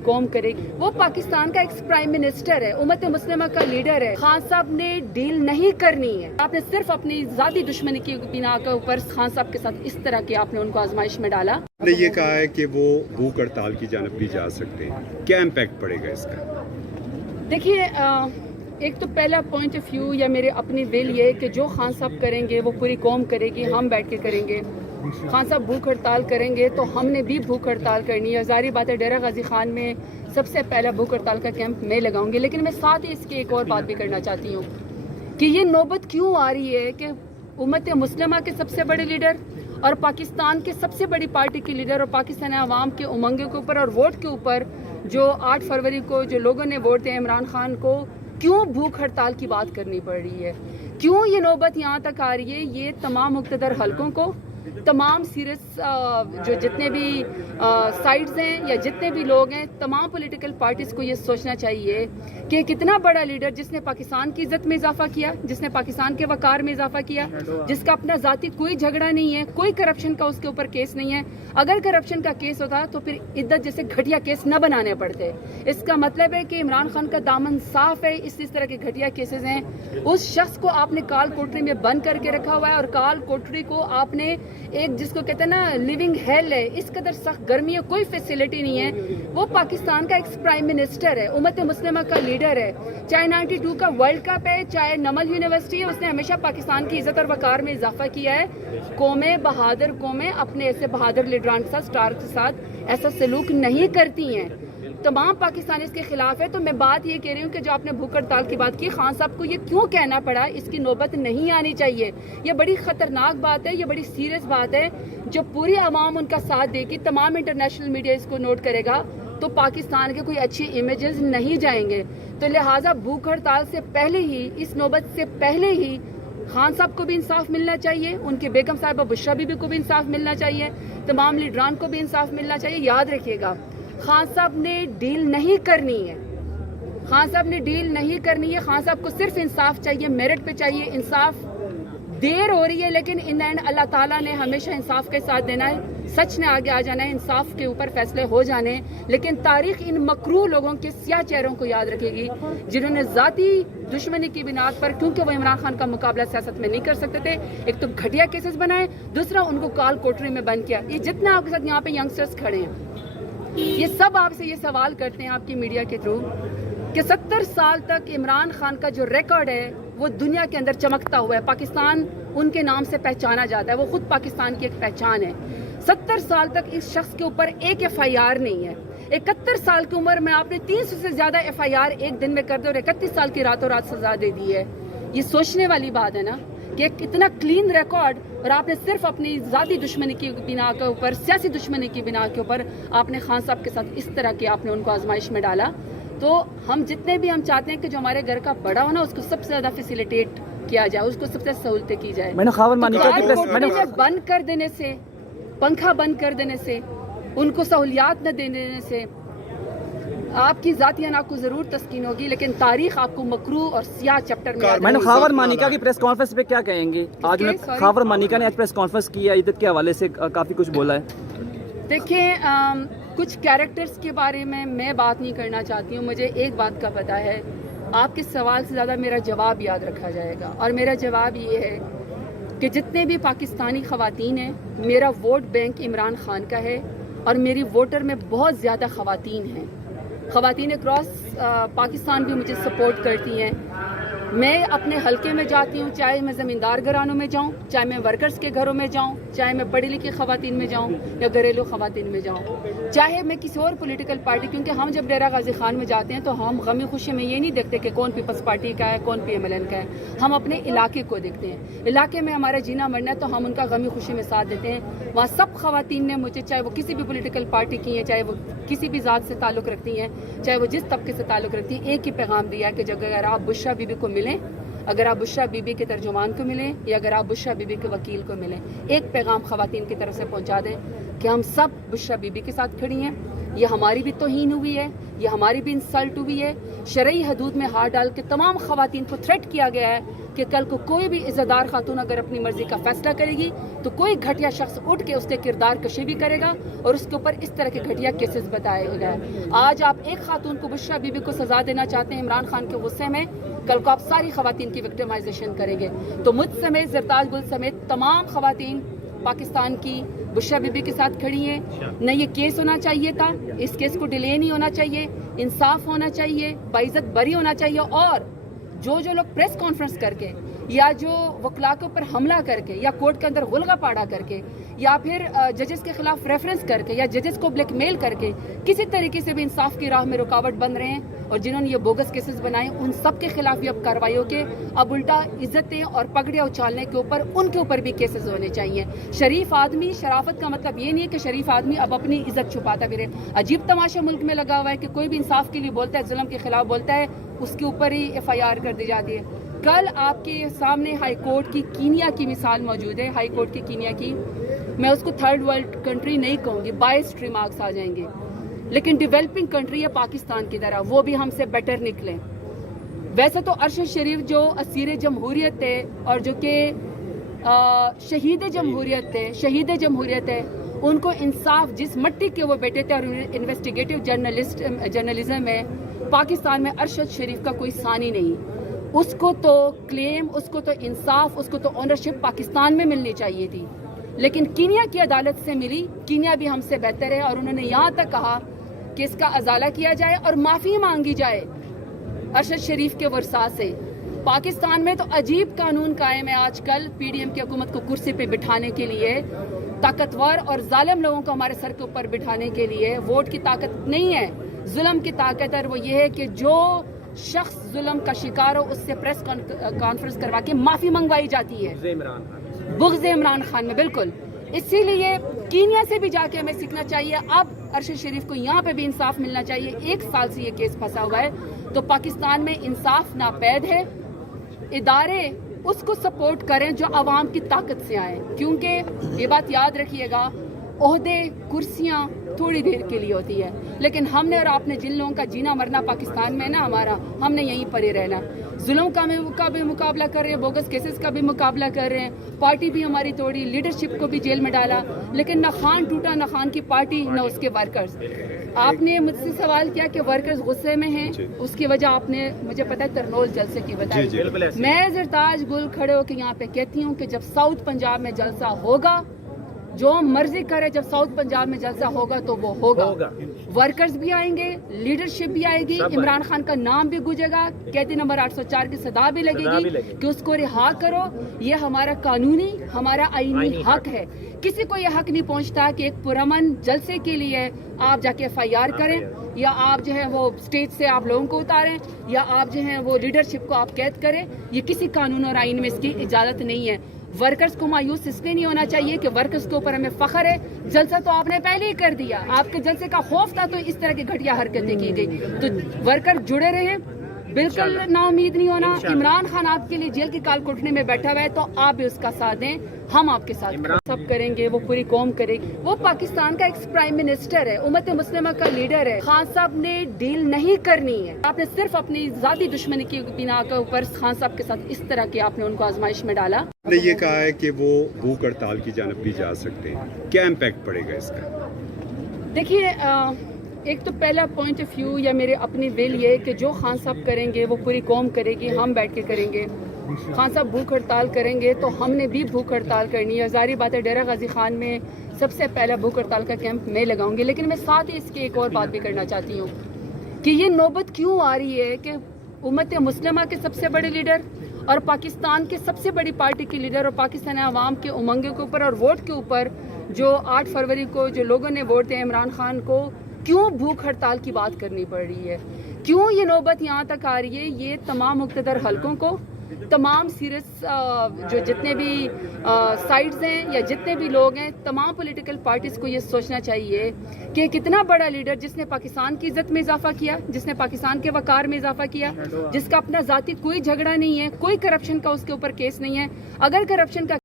कौम करेगी। वो पाकिस्तान का एक्स प्राइम मिनिस्टर है, उम्मत मुस्लिमा का लीडर है। खान साहब ने डील नहीं करनी है। आपने सिर्फ अपनी जाती दुश्मनी की बिना के ऊपर खान साहब के साथ इस तरह के आपने उनको आजमाइश में डाला। ने ये कहा है कि वो भूख हड़ताल की जानब भी जा सकते हैं, क्या इम्पैक्ट पड़ेगा इसका? देखिए, एक तो पहला पॉइंट ऑफ व्यू या मेरे अपनी विल ये है कि जो खान साहब करेंगे वो पूरी कौम करेगी, हम बैठ के करेंगे। खान साहब भूख हड़ताल करेंगे तो हमने भी भूख हड़ताल करनी है। ज़ाहिर बात है, डेरा गाजी खान में सबसे पहला भूख हड़ताल का कैंप मैं लगाऊंगी। लेकिन मैं साथ ही इसकी एक और बात भी करना चाहती हूँ कि ये नौबत क्यों आ रही है कि उम्मत मुस्लिमा के सबसे बड़े लीडर और पाकिस्तान के सबसे बड़ी पार्टी के लीडर और पाकिस्तानी अवाम के उमंगे के ऊपर और वोट के ऊपर जो 8 फरवरी को जो लोगों ने वोट दिया इमरान खान को, क्यों भूख हड़ताल की बात करनी पड़ रही है, क्यों ये नौबत यहाँ तक आ रही है। ये तमाम मुक़्तदर हलकों को, तमाम सीरियस जो जितने भी साइड्स हैं या जितने भी लोग हैं, तमाम पॉलिटिकल पार्टीज़ को ये सोचना चाहिए कि कितना बड़ा लीडर जिसने पाकिस्तान की इज्जत में इजाफा किया, जिसने पाकिस्तान के वकार में इजाफा किया, जिसका अपना ज़ाती कोई झगड़ा नहीं है, कोई करप्शन का उसके ऊपर केस नहीं है। अगर करप्शन का केस होता तो फिर इद्दत जैसे घटिया केस न बनाने पड़ते। इसका मतलब है कि इमरान खान का दामन साफ है। इस तरह के घटिया केसेस हैं। उस शख्स को आपने काल कोठरी में बंद करके रखा हुआ है और काल कोठरी को आपने एक जिसको कहते हैं ना लिविंग हेल है, इस कदर सख्त गर्मी है, कोई फैसिलिटी नहीं है। वो पाकिस्तान का एक्स प्राइम मिनिस्टर है, उम्मत मुस्लिमा का लीडर है। चाहे 92 का वर्ल्ड कप है, चाहे नमल यूनिवर्सिटी है, उसने हमेशा पाकिस्तान की इज्जत और वकार में इजाफा किया है। कौमें बहादुर कौमें अपने ऐसे बहादुर लीडरान के साथ, स्टार के साथ ऐसा सलूक नहीं करती हैं। तमाम पाकिस्तानी इसके खिलाफ है। तो मैं बात ये कह रही हूँ कि जो आपने भूख हड़ताल की बात की, खान साहब को ये क्यों कहना पड़ा, इसकी नौबत नहीं आनी चाहिए। ये बड़ी खतरनाक बात है, ये बड़ी सीरियस बात है। जो पूरी आवाम उनका साथ देगी, तमाम इंटरनेशनल मीडिया इसको नोट करेगा, तो पाकिस्तान के कोई अच्छी इमेजेस नहीं जाएंगे। तो लिहाजा भूख हड़ताल से पहले ही, इस नौबत से पहले ही खान साहब को भी इंसाफ मिलना चाहिए, उनके बेगम साहिबा बुशरा बीबी को भी इंसाफ मिलना चाहिए, तमाम लीडरान को भी इंसाफ मिलना चाहिए। याद रखिएगा, खान साहब ने डील नहीं करनी है। खान साहब ने डील नहीं करनी है। खान साहब को सिर्फ इंसाफ चाहिए, मेरिट पे चाहिए इंसाफ। देर हो रही है लेकिन इन एंड अल्लाह ताला ने हमेशा इंसाफ के साथ देना है। सच ने आगे आ जाना है, इंसाफ के ऊपर फैसले हो जाने। लेकिन तारीख इन मकरूह लोगों के स्याह चेहरों को याद रखेगी जिन्होंने जाती दुश्मनी की बिनाद पर, क्योंकि वो इमरान खान का मुकाबला सियासत में नहीं कर सकते थे, एक तो घटिया केसेस बनाए, दूसरा उनको काल कोठरी में बंद किया। ये जितने आपके साथ यहाँ पे यंगस्टर्स खड़े हैं, ये सब आपसे ये सवाल करते हैं आपकी मीडिया के थ्रू कि 70 साल तक इमरान खान का जो रिकॉर्ड है वो दुनिया के अंदर चमकता हुआ है। पाकिस्तान उनके नाम से पहचाना जाता है, वो खुद पाकिस्तान की एक पहचान है। 70 साल तक इस शख्स के ऊपर एक FIR नहीं है। 71 साल की उम्र में आपने 300 से ज्यादा FIR एक दिन में कर दे और 31 साल की रातों रात सजा दे दी है। ये सोचने वाली बात है ना कि इतना क्लीन रिकॉर्ड, और आपने सिर्फ अपनी जाती दुश्मनी की बिना के ऊपर, सियासी दुश्मनी की बिना के ऊपर आपने खान साहब के साथ इस तरह के आपने उनको आजमाइश में डाला। तो हम जितने भी हम चाहते हैं कि जो हमारे घर का बड़ा हो ना, उसको सबसे ज्यादा फैसिलिटेट किया जाए, उसको सबसे सहूलतें की जाए। बंद कर देने से, पंखा बंद कर देने से, उनको सहूलियात न देने से आपकी जाती अना को जरूर तस्कीन होगी, लेकिन तारीख आपको मकरूह और सियाह चैप्टर में। मैंने खावर मानिका की प्रेस कॉन्फ्रेंस पे क्या कहेंगी? आज में खावर मानिका ने आज प्रेस कॉन्फ्रेंस की है, इद्दत के हवाले से काफी कुछ बोला है। देखिए, कुछ कैरेक्टर्स के बारे में मैं बात नहीं करना चाहती हूँ। मुझे एक बात का पता है, आपके सवाल से ज़्यादा मेरा जवाब याद रखा जाएगा, और मेरा जवाब ये है कि जितने भी पाकिस्तानी ख़वातीन हैं, मेरा वोट बैंक इमरान खान का है और मेरी वोटर में बहुत ज़्यादा ख़वातीन हैं। ख़वातीन अक्रॉस पाकिस्तान भी मुझे सपोर्ट करती हैं। मैं अपने हलके में जाती हूँ, चाहे मैं ज़मींदार घरानों में जाऊँ, चाहे मैं वर्कर्स के घरों में जाऊँ, चाहे मैं पढ़ी लिखी ख़वातीन में जाऊँ या घरेलू ख़वातीन में जाऊँ, चाहे मैं किसी और पॉलिटिकल पार्टी, क्योंकि हम जब डेरा गाजी खान में जाते हैं तो हम गमी खुशी में ये नहीं देखते कि कौन पीपल्स पार्टी का है, कौन PMLN का है। हम अपने इलाके को देखते हैं, इलाके में हमारा जीना मरना है तो हम उनका गमी खुशी में साथ देते हैं। वहाँ सब ख़वातीन ने मुझे, चाहे वो किसी भी पॉलिटिकल पार्टी की हैं, चाहे वो किसी भी ज़ात से ताल्लुक़ रखती हैं, चाहे वो जिस तबके से ताल्लुक़ रखती हैं, एक ही पैगाम दिया है कि जब अगर आप बुशरा बीबी को मिलें, अगर आप बुशरा बीबी के तर्जुमान को मिलें या अगर आप बुशरा बीबी के वकील को मिलें, एक पैगाम ख़वातीन की तरफ से पहुंचा दें कि हम सब बुशरा बीबी के साथ खड़ी हैं। ये हमारी भी तौहीन हुई है, ये हमारी भी इंसल्ट हुई है। शरई हदूद में हाथ डाल के तमाम खवातीन को थ्रेट किया गया है कि कल को कोई भी इज़्ज़तदार खातून अगर अपनी मर्जी का फैसला करेगी तो कोई घटिया शख्स उठ के उसके किरदार कशी भी करेगा और उसके ऊपर इस तरह के घटिया केसेस बताएगा। आज आप एक खातून को बुशरा बीबी को सजा देना चाहते हैं इमरान खान के गुस्से में, कल को आप सारी खवातीन की विक्टिमाइजेशन करेंगे। तो मुझ समेत, ज़रताज गुल समेत तमाम खवातीन पाकिस्तान की बुशरा बीबी के साथ खड़ी हैं। न ये केस होना चाहिए था, इस केस को डिले नहीं होना चाहिए, इंसाफ होना चाहिए, बाइज्जत बरी होना चाहिए। और जो लोग प्रेस कॉन्फ्रेंस करके या जो वकला के ऊपर हमला करके या कोर्ट के अंदर गुलगा पाड़ा करके या फिर जजेस के खिलाफ रेफरेंस करके या जजेस को ब्लैकमेल करके किसी तरीके से भी इंसाफ की राह में रुकावट बन रहे हैं और जिन्होंने ये बोगस केसेस बनाए, उन सब के खिलाफ भी अब कार्रवाइयों के अब उल्टा इज्जतें और पगड़ियाँ उछालने के ऊपर उनके ऊपर भी केसेस होने चाहिए। शरीफ आदमी, शराफत का मतलब ये नहीं है कि शरीफ आदमी अब अपनी इज्जत छुपाता फिरे। अजीब तमाशा मुल्क में लगा हुआ है कि कोई भी इंसाफ के लिए बोलता है, जुल्म के खिलाफ बोलता है, उसके ऊपर ही FIR कर दी जाती है। कल आपके सामने हाई कोर्ट की कीनिया की मिसाल मौजूद है। हाई कोर्ट की कीनिया की, मैं उसको थर्ड वर्ल्ड कंट्री नहीं कहूँगी, 22 रिमार्क्स आ जाएंगे, लेकिन डेवलपिंग कंट्री है पाकिस्तान की तरह, वो भी हमसे बेटर निकले। वैसे तो अरशद शरीफ जो असीर जमहूरियत थे और जो कि शहीद जमहूरियत है, उनको इंसाफ, जिस मट्टी के वो बेटे थे और इन्वेस्टिगेटिव जर्नलिज्म में पाकिस्तान में अरशद शरीफ का कोई सानी नहीं। उसको तो क्लेम, उसको तो इंसाफ, उसको तो ओनरशिप पाकिस्तान में मिलनी चाहिए थी, लेकिन कीनिया की अदालत से मिली। कीनिया भी हमसे बेहतर है और उन्होंने यहाँ तक कहा कि इसका अजाला किया जाए और माफ़ी मांगी जाए अरशद शरीफ के वर्सा से। पाकिस्तान में तो अजीब कानून कायम है आजकल PDM की हुकूमत को कुर्सी पे बिठाने के लिए, ताकतवर और जालिम लोगों को हमारे सर के ऊपर बिठाने के लिए। वोट की ताकत नहीं है, जुल्म की ताकत है। वो ये है कि जो शख्स जुल्म का शिकार हो उससे प्रेस कॉन्फ्रेंस करवा के माफ़ी मंगवाई जाती है, बुग़्ज़ इमरान खान में। बिल्कुल, इसीलिए कीनिया से भी जाके हमें सीखना चाहिए। अब अरशद शरीफ को यहाँ पे भी इंसाफ मिलना चाहिए। 1 साल से ये केस फंसा हुआ है, तो पाकिस्तान में इंसाफ नापैद है। इदारे उसको सपोर्ट करें जो आवाम की ताकत से आए, क्योंकि ये बात याद रखिएगा, ओहदे, कुर्सियाँ थोड़ी देर के लिए होती है, लेकिन हमने और आपने जिन लोगों का जीना मरना पाकिस्तान में ना हमारा, हमने यहीं पर ही रहना। जुल्म का भी मुकाबला कर रहे हैं, बोगस केसेस का भी मुकाबला कर रहे हैं, पार्टी भी हमारी तोड़ी, लीडरशिप को भी जेल में डाला, लेकिन न खान टूटा, न खान की पार्टी, न उसके वर्कर्स। आपने मुझसे सवाल किया कि वर्कर्स गुस्से में हैं, उसकी वजह आपने, मुझे पता है, तरनोल जलसे की बताई। मैं ज़रताज गुल खड़े होकर यहाँ पे कहती हूँ कि जब साउथ पंजाब में जलसा होगा, जो मर्जी करे, जब साउथ पंजाब में जलसा होगा तो वो होगा। वर्कर्स भी आएंगे, लीडरशिप भी आएगी, इमरान खान का नाम भी गूंजेगा, कैदी नंबर 804 की सदा भी लगेगी कि उसको रिहा करो। ये हमारा कानूनी, हमारा आईनी हक है। किसी को यह हक नहीं पहुंचता कि एक पुरअमन जलसे के लिए आप जाके FIR करें, या आप जो है वो स्टेज से आप लोगों को उतारें, या आप जो है वो लीडरशिप को आप कैद करें। ये किसी कानून और आईन में इसकी इजाज़त नहीं है। वर्कर्स को मायूस इसलिए नहीं होना चाहिए कि वर्कर्स के ऊपर हमें फख्र है। जलसा तो आपने पहले ही कर दिया, आपके जलसे का खौफ था तो इस तरह की घटिया हरकतें की गई। तो वर्कर जुड़े रहे, बिल्कुल नाउमीद नहीं होना। इमरान खान आपके लिए जेल की काल कोठरी में बैठा हुआ है, तो आप भी उसका साथ दें, हम आपके साथ सब करेंगे, वो पूरी कौम करेगी। वो पाकिस्तान का एक्स प्राइम मिनिस्टर है, उम्मत मुस्लिमा का लीडर है। खान साहब ने डील नहीं करनी है। आपने सिर्फ अपनी जाती दुश्मनी की बिना के ऊपर खान साहब के साथ इस तरह के आपने उनको आजमाइश में डाला। ने ये कहा है कि वो भूख हड़ताल की जानब भी जा सकते हैं, क्या इम्पैक्ट पड़ेगा इसका? देखिए, एक तो पहला पॉइंट ऑफ व्यू या मेरे अपनी विल ये कि जो खान साहब करेंगे वो पूरी कौम करेगी, हम बैठ के करेंगे। खान साहब भूख हड़ताल करेंगे तो हमने भी भूख हड़ताल करनी है। ज़ाहिर बात है, डेरा गाजी खान में सबसे पहला भूख हड़ताल का कैंप मैं लगाऊंगी, लेकिन मैं साथ ही इसकी एक और बात भी करना चाहती हूँ कि ये नौबत क्यों आ रही है कि उम्मत मुस्लिमा के सबसे बड़े लीडर और पाकिस्तान के सबसे बड़ी पार्टी के लीडर और पाकिस्तान आवाम के उमंगे के ऊपर और वोट के ऊपर, जो 8 फरवरी को जो लोगों ने वोट दिया इमरान खान को, क्यों भूख हड़ताल की बात करनी पड़ रही है, क्यों ये नौबत यहाँ तक आ रही है। ये तमाम मुक़्तदर हलकों को, तमाम सीरियस जो जितने भी साइड्स हैं या जितने भी लोग हैं, तमाम पॉलिटिकल पार्टीज़ को ये सोचना चाहिए कि कितना बड़ा लीडर जिसने पाकिस्तान की इज़्ज़त में इजाफा किया, जिसने पाकिस्तान के वक़ार में इजाफा किया, जिसका अपना ज़ाती कोई झगड़ा नहीं है, कोई करप्शन का उसके ऊपर केस नहीं है। अगर करप्शन का